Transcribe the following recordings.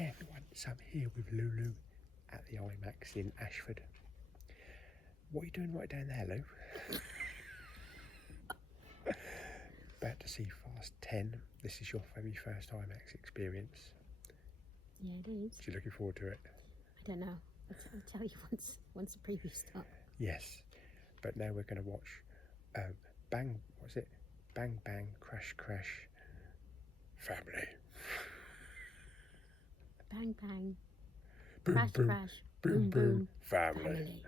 Hey everyone, so I'm here with Lulu at the IMAX in Ashford. What are you doing right down there, Lou? About to see Fast 10. This is your very first IMAX experience. Yeah, it is. So you're looking forward to it? I don't know. I'll tell you once the preview starts. Yes, but now we're going to watch Bang, what's it? Bang Bang Crash Crash Family. Bang bang. Boom, Crash boom, crash. boom, Boom boom. boom. Family.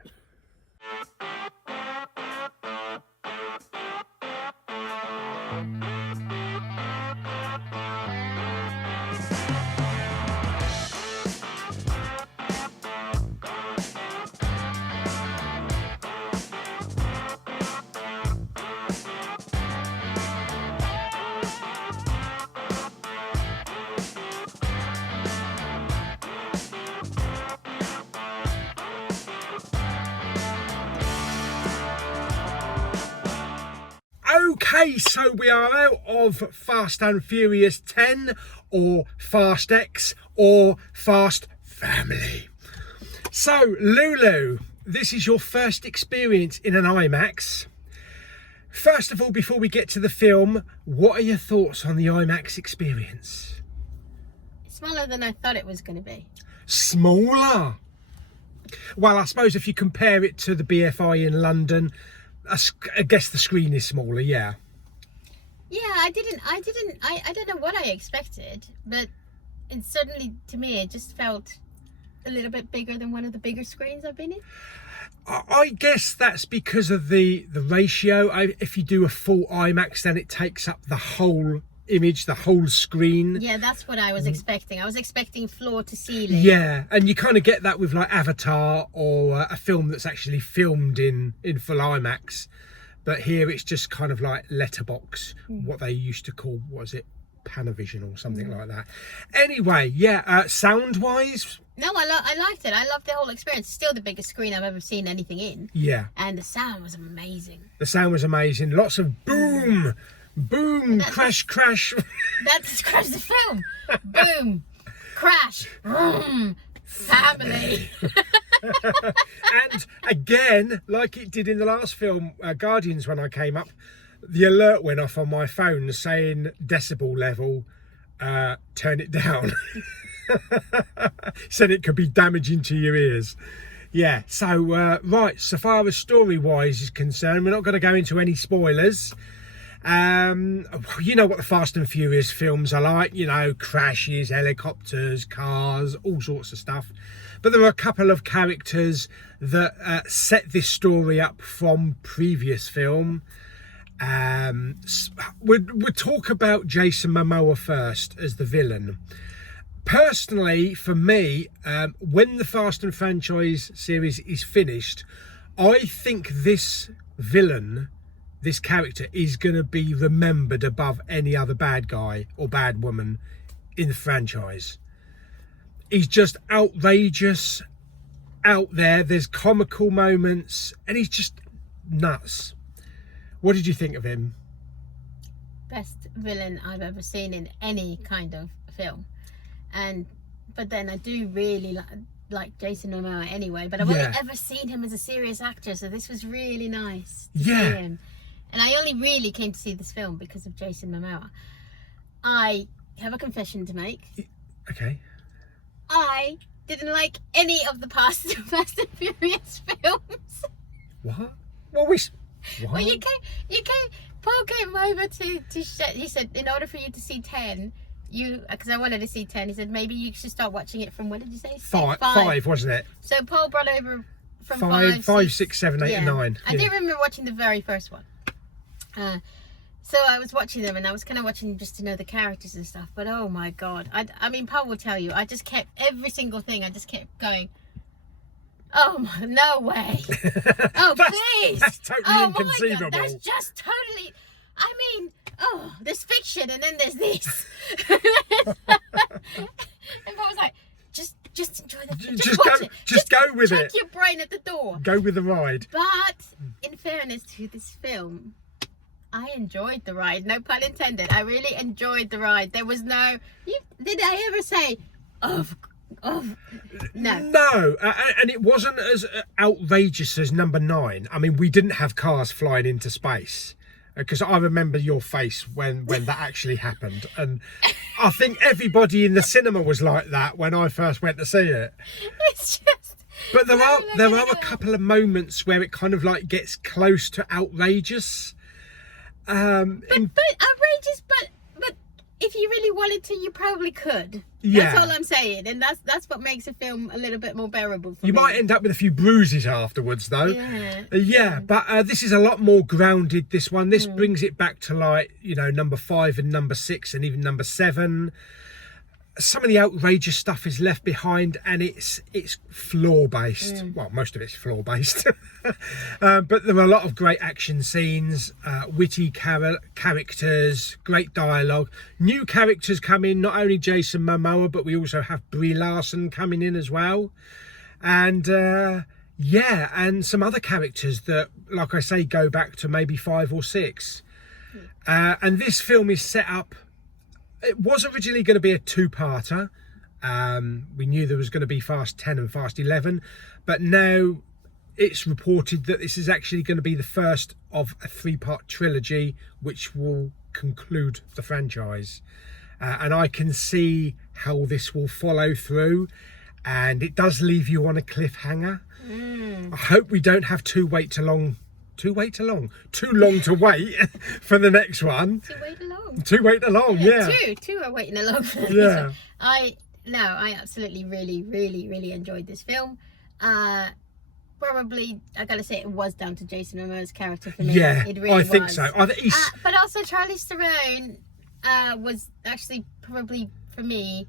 Okay, so we are out of Fast and Furious 10 or Fast X or Fast Family. So Lulu, this is your first experience in an IMAX. First of all, before we get to the film, what are your thoughts on the IMAX experience? It's smaller than I thought it was going to be. Smaller? Well, I suppose if you compare it to the BFI in London, I guess the screen is smaller, yeah. Yeah, I don't know what I expected, but it certainly, to me, it just felt a little bit bigger than one of the bigger screens I've been in. I guess that's because of the ratio. If you do a full IMAX, then it takes up the whole image, the whole screen. Yeah, that's what I was expecting. I was expecting floor to ceiling. Yeah, and you kind of get that with like Avatar or a film that's actually filmed in full IMAX. But here it's just kind of like Letterboxd, what they used to call, what was it, Panavision or something like that. Anyway, yeah, sound-wise... No, I liked it. I loved the whole experience. It's still the biggest screen I've ever seen anything in. Yeah. And the sound was amazing. The sound was amazing. Lots of boom, boom, crash, crash. That describes the film. Boom, crash, boom, family. And again, like it did in the last film, Guardians, when I came up, the alert went off on my phone saying decibel level, turn it down. Said it could be damaging to your ears. Yeah, so right, so far as story wise is concerned, we're not going to go into any spoilers. You know what the Fast and Furious films are like, you know, crashes, helicopters, cars, all sorts of stuff. But there are a couple of characters that set this story up from previous film. We'll talk about Jason Momoa first as the villain. Personally, for me, when the Fast and franchise series is finished, I think this villain, this character, is going to be remembered above any other bad guy or bad woman in the franchise. He's just outrageous, out there. There's comical moments, and he's just nuts. What did you think of him? Best villain I've ever seen in any kind of film. But then I do really like Jason Momoa anyway, but I've only ever seen him as a serious actor, so this was really nice to see him. And I only really came to see this film because of Jason Momoa. I have a confession to make. Okay. I didn't like any of the past Fast and Furious films. What? What? Well, you came. Paul came over to he said, in order for you to see 10, because I wanted to see 10, he said maybe you should start watching it from, what did you say? Five, wasn't it? So Paul brought over from 5, 6, 7, 8 and 9. I do remember watching the very first one. So I was watching them, and I was kind of watching just to know the characters and stuff, but oh my god, I mean, Paul will tell you, I just kept, every single thing, I just kept going, oh my, no way. Oh, please. That's totally inconceivable. My god, that's just totally, I mean, oh, there's fiction and then there's this. And Paul was like, just enjoy the just watch it. Just go with it. Check your brain at the door. Go with the ride. But in fairness to this film, I enjoyed the ride. No pun intended. I really enjoyed the ride. There was no... Did I ever say, of no. No, and it wasn't as outrageous as number 9. I mean, we didn't have cars flying into space, because I remember your face when that actually happened, and I think everybody in the cinema was like that when I first went to see it. It's just. But there are a couple of moments where it kind of like gets close to outrageous. But outrageous, but if you really wanted to, you probably could. Yeah. That's all I'm saying, and that's what makes a film a little bit more bearable for you me. might end up with a few bruises afterwards, though. Yeah. But this is a lot more grounded. This one, this brings it back to like, you know, number 5 and number 6 and even number 7. Some of the outrageous stuff is left behind, and it's floor based. Well, most of it's floor based, but there are a lot of great action scenes, witty characters, great dialogue. New characters come in, not only Jason Momoa, but we also have Brie Larson coming in as well, and and some other characters that, like I say, go back to maybe 5 or 6. And this film is set up. It was originally going to be a 2-parter. We knew there was going to be Fast 10 and Fast 11, but now it's reported that this is actually going to be the first of a 3-part trilogy, which will conclude the franchise. And I can see how this will follow through, and it does leave you on a cliffhanger. I hope we don't have too long to wait for the next one. To wait along, yeah. Two are waiting along for this Yeah. one. I absolutely really enjoyed this film. Probably, I gotta say, it was down to Jason Momoa's character for me. Yeah, it really I think was. so. But also Charlize Theron was actually probably, for me,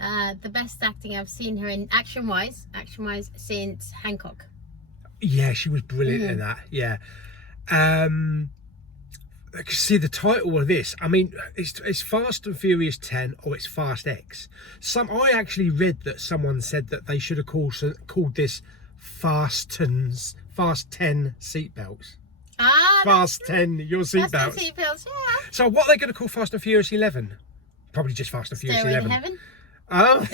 the best acting I've seen her in action-wise since Hancock. Yeah, she was brilliant in that. Yeah. See, the title of this, I mean, it's Fast and Furious 10 or it's Fast X. I actually read that someone said that they should have called this Fast 10 seatbelts. Fast 10, your seatbelts. Fast 10 seatbelts, yeah. So what are they going to call Fast and Furious 11? Probably just Fast and Furious 11. In heaven? Oh.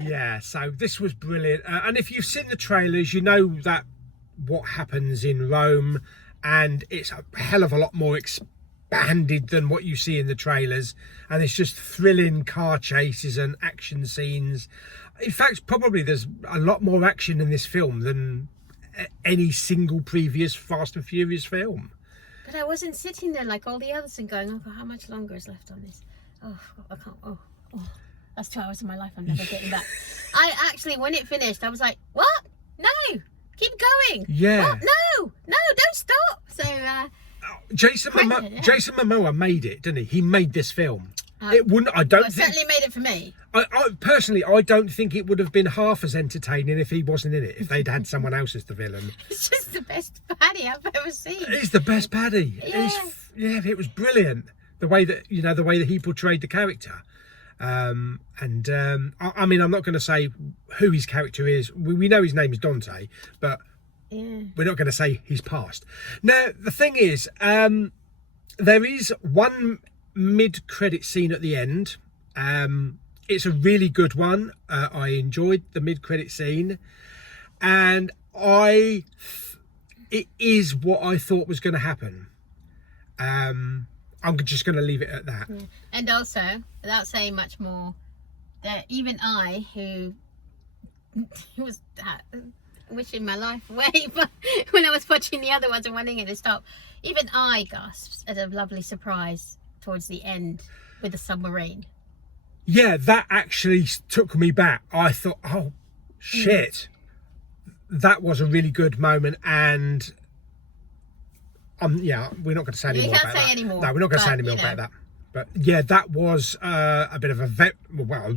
Yeah, so this was brilliant. And if you've seen the trailers, you know that what happens in Rome, and it's a hell of a lot more expanded than what you see in the trailers, and it's just thrilling car chases and action scenes. In fact, probably there's a lot more action in this film than any single previous Fast and Furious film. But I wasn't sitting there like all the others and going, oh, how much longer is left on this? Oh, I can't. Oh. That's 2 hours of my life I'm never getting back. I actually, when it finished, I was like, what? No, keep going. Yeah. What? No, don't stop. So, Jason Momoa made it, didn't he? He made this film. It wouldn't. I don't think. Certainly made it for me. I personally, I don't think it would have been half as entertaining if he wasn't in it. If they'd had someone else as the villain. It's just the best Paddy I've ever seen. It's the best Paddy. Yeah. It was brilliant. The way that he portrayed the character. I mean, I'm not going to say who his character is. We know his name is Dante, but we're not going to say he's passed. Now, the thing is, there is one mid-credit scene at the end. It's a really good one. I enjoyed the mid-credit scene, and it is what I thought was going to happen. I'm just going to leave it at that. Yeah. And also, without saying much more, that even I, who was wishing my life away, but when I was watching the other ones and wanting it to stop, even I gasped at a lovely surprise towards the end with the submarine. Yeah, that actually took me back. I thought, oh, shit. That was a really good moment, and we're not going to say any more about that. You can't say any more. No, we're not going to say any more about that. But yeah, that was a bit of a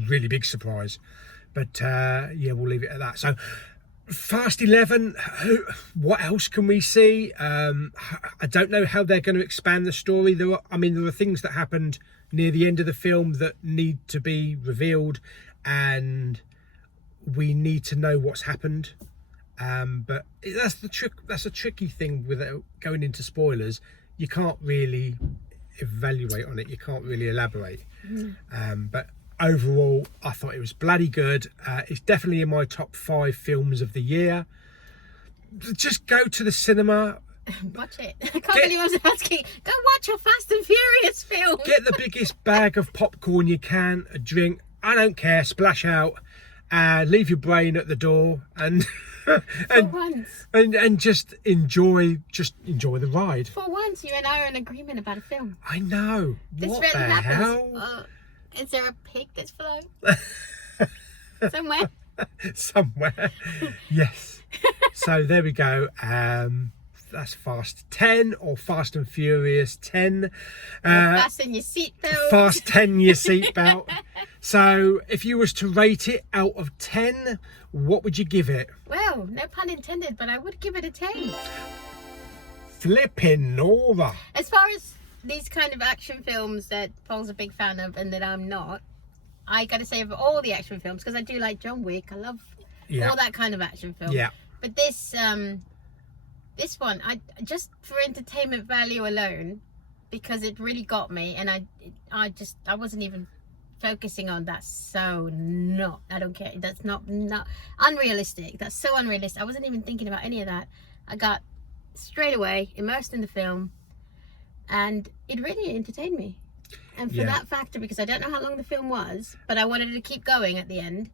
really big surprise. But we'll leave it at that. So, Fast 11, what else can we see? I don't know how they're going to expand the story. There are things that happened near the end of the film that need to be revealed, and we need to know what's happened. But that's the trick. That's a tricky thing without going into spoilers. You can't really evaluate on it. You can't really elaborate. But overall, I thought it was bloody good. It's definitely in my top 5 films of the year. Just go to the cinema. Watch it. I can't believe I was asking. Go watch a Fast and Furious film. Get the biggest bag of popcorn you can, a drink. I don't care. Splash out. Leave your brain at the door and and just enjoy the ride. For once, you and I are in agreement about a film. I know. This what really the happens. hell? Is there a pig that's flown somewhere? Somewhere. Yes. So there we go. That's Fast 10 or Fast and Furious 10. Fasten your seatbelt. Fast 10 your seatbelt. So if you was to rate it out of 10, what would you give it? Well, no pun intended, but I would give it a 10. Flipping Nora. As far as these kind of action films that Paul's a big fan of and that I'm not, I gotta say, of all the action films, because I do like John Wick, I love all that kind of action film. Yeah. But this one, I just for entertainment value alone, because it really got me, and I wasn't even focusing on that. So I don't care. That's not unrealistic. That's so unrealistic. I wasn't even thinking about any of that. I got straight away immersed in the film, and it really entertained me. And for that factor, because I don't know how long the film was, but I wanted to keep going at the end.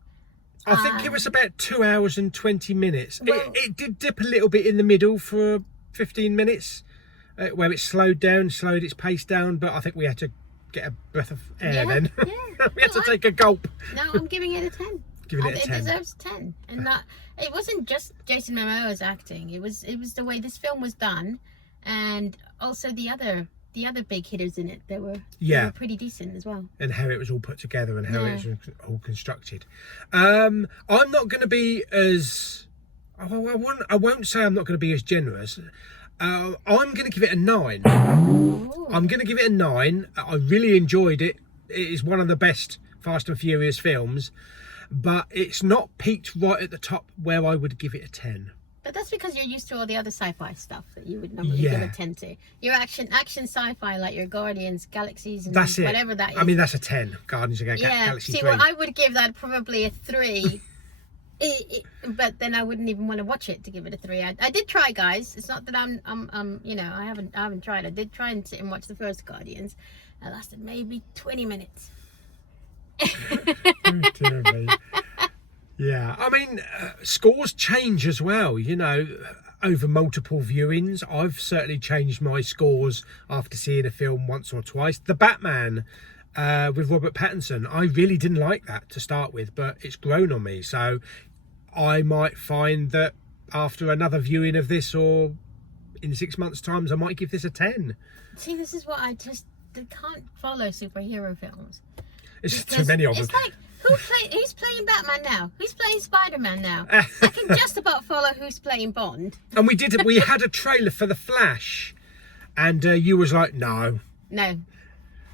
I think it was about 2 hours and 20 minutes. Well, it did dip a little bit in the middle for 15 minutes, where it slowed its pace down, but I think we had to get a breath of air then. Yeah. We had to take a gulp. No, I'm giving it a 10. Giving it a 10. It deserves 10. And it wasn't just Jason Momoa's acting. It was the way this film was done, and also the other big hitters in it. They were pretty decent as well. And how it was all put together and how it was all constructed. I'm not going to be as... I won't say I'm not going to be as generous. I'm going to give it a 9. Ooh. I'm going to give it a 9. I really enjoyed it. It is one of the best Fast and Furious films, but it's not peaked right at the top where I would give it a 10. But that's because you're used to all the other sci-fi stuff that you would normally give a 10 to. Your action sci-fi, like your Guardians, Galaxies, and whatever that is. I mean, that's a 10. Guardians of Galaxy 3. See, well, I would give that probably a 3. But then I wouldn't even want to watch it to give it a 3. I did try, guys. It's not that I'm you know, I haven't tried. I did try and sit and watch the first Guardians. It lasted maybe 20 minutes. Oh, dear me. Yeah, I mean, scores change as well, you know, over multiple viewings. I've certainly changed my scores after seeing a film once or twice. The Batman with Robert Pattinson, I really didn't like that to start with, but it's grown on me. So I might find that after another viewing of this, or in 6 months' time, I might give this a 10. See, this is what I can't follow superhero films. It's too many of them. It's like, who's playing Batman now? Who's playing Spider-Man now? I can just about follow who's playing Bond. And we had a trailer for The Flash, and you was like, no.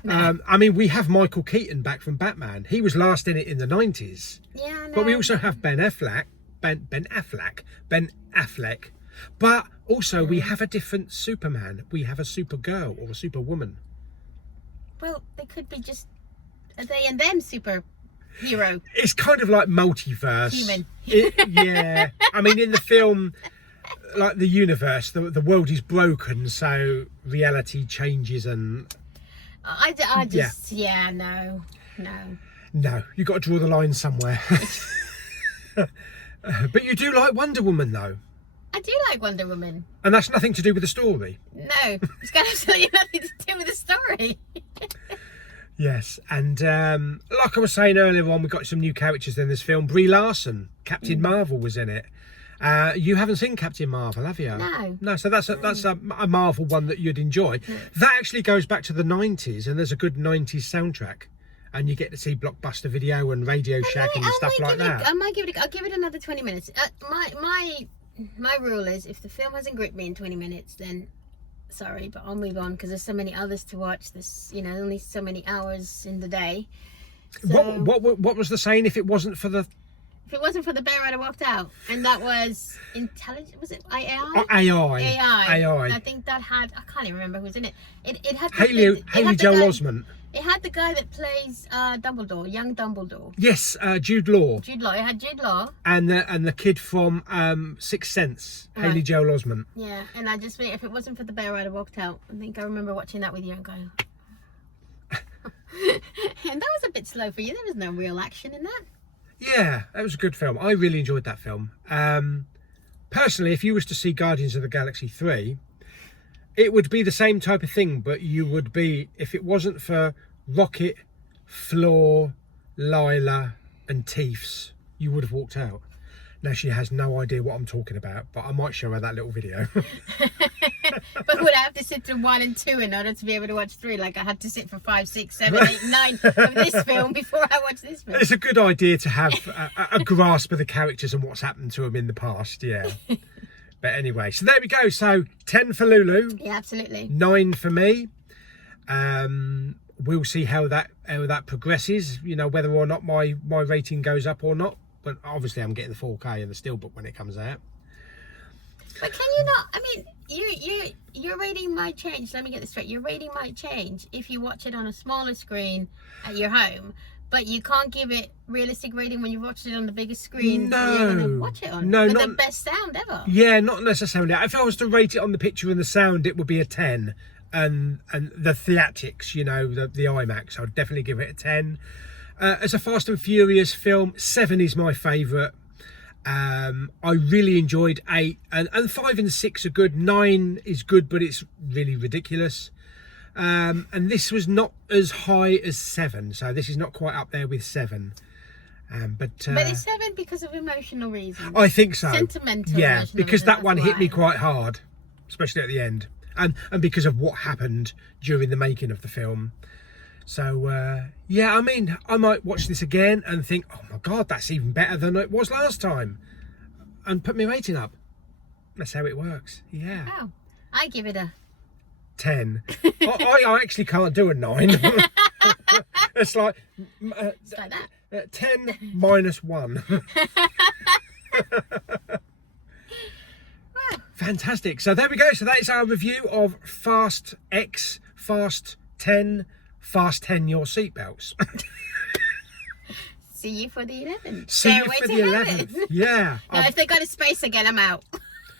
I mean, we have Michael Keaton back from Batman. He was last in it in the 90s. Yeah, I know. But we also have Ben Affleck. But also we have a different Superman. We have a Supergirl or a Superwoman. Well, they could be just a they and them superhero. It's kind of like multiverse. Human. Yeah. I mean, in the film, like the universe, the world is broken, so reality changes and... No, you've got to draw the line somewhere. But you do like Wonder Woman, though. I do like Wonder Woman. And that's nothing to do with the story? No, it's got absolutely nothing to do with the story. Yes, and like I was saying earlier on, we got some new characters in this film. Brie Larson, Captain Marvel, was in it. You haven't seen Captain Marvel, have you? No, so that's a Marvel one that you'd enjoy. That actually goes back to the 90s, and there's a good 90s soundtrack, and you get to see Blockbuster Video and Radio Shack and stuff like that. I'll give it another 20 minutes. My rule is, if the film hasn't gripped me in 20 minutes, then sorry, but I'll move on, because there's so many others to watch. There's, you know, only so many hours in the day. So... What was the saying? If it wasn't for the If it wasn't for the bear, I'd have walked out. And that was intelligent. Was it AI? AI. I think that had. I can't even remember who was in it. It had Haley Joel Osment. It had the guy that plays Dumbledore, young Dumbledore. Yes, Jude Law. Jude Law. It had Jude Law. And the kid from Sixth Sense, right. Haley Joel Osment. Yeah, and I just think if it wasn't for the bear, I'd have walked out. I think I remember watching that with you and going. And that was a bit slow for you. There was no real action in that. Yeah, that was a good film. I really enjoyed that film. Personally, if you was to see Guardians of the Galaxy 3, it would be the same type of thing, but you would be, if it wasn't for Rocket, Floor, Lila and Teefs, you would have walked out. Now she has no idea what I'm talking about, but I might show her that little video. But would I have to sit through 1 and 2 in order to be able to watch 3? Like I had to sit for 5, 6, 7, 8, 9 of this film before I watch this film. It's a good idea to have a grasp of the characters and what's happened to them in the past, yeah. But anyway, so there we go. So 10 for Lulu. Yeah, absolutely. 9 for me. We'll see how that progresses. You know, whether or not my rating goes up or not. But obviously, I'm getting the 4K and the Steelbook when it comes out. But can you not? I mean, your rating might change. Let me get this straight. Your rating might change if you watch it on a smaller screen at your home. But you can't give it realistic rating when you watch it on the biggest screen. No, you're gonna watch it on. No, with not the best sound ever. Yeah, not necessarily. If I was to rate it on the picture and the sound, it would be a 10. And the theatrics, you know, the IMAX, I'd definitely give it a 10. As a Fast and Furious film, 7 is my favourite. I really enjoyed 8, and 5 and 6 are good. 9 is good, but it's really ridiculous. And this was not as high as 7, so this is not quite up there with 7. But it's 7 because of emotional reasons. I think so. Sentimental. Yeah, because that one hit me why. quite hard, especially at the end, and because of what happened during the making of the film. So yeah, I mean, I might watch this again and think, oh my god, that's even better than it was last time, and put my rating up. That's how it works. Yeah. Oh, I give it a 10. I actually can't do a 9. It's like, it's like that. 10 minus 1. Wow. Fantastic. So there we go. So that is our review of Fast X, Fast 10, Fast 10 your seatbelts. See you for the 11th. See you for the 11th. Yeah. No, if they go to space again, I'm out.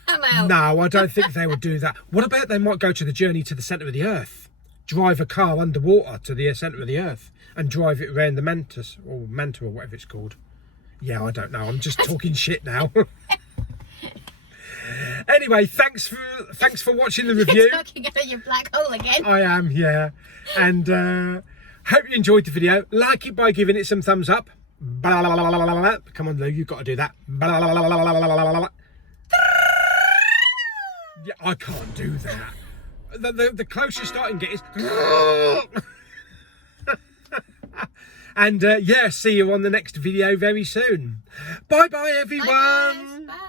I'm out. No, I don't think they would do that. What about they might go to the journey to the centre of the Earth? Drive a car underwater to the centre of the Earth and drive it around the Mantis or Manta or whatever it's called. Yeah, I don't know. I'm just talking shit now. Anyway, thanks for watching the review. You're talking out of your black hole again. I am, yeah. And hope you enjoyed the video. Like it by giving it some thumbs up. Come on, Lou, you've got to do that. Yeah, I can't do that. The closest I can get is... And yeah, see you on the next video very soon. Bye-bye, everyone. Bye, guys. Bye.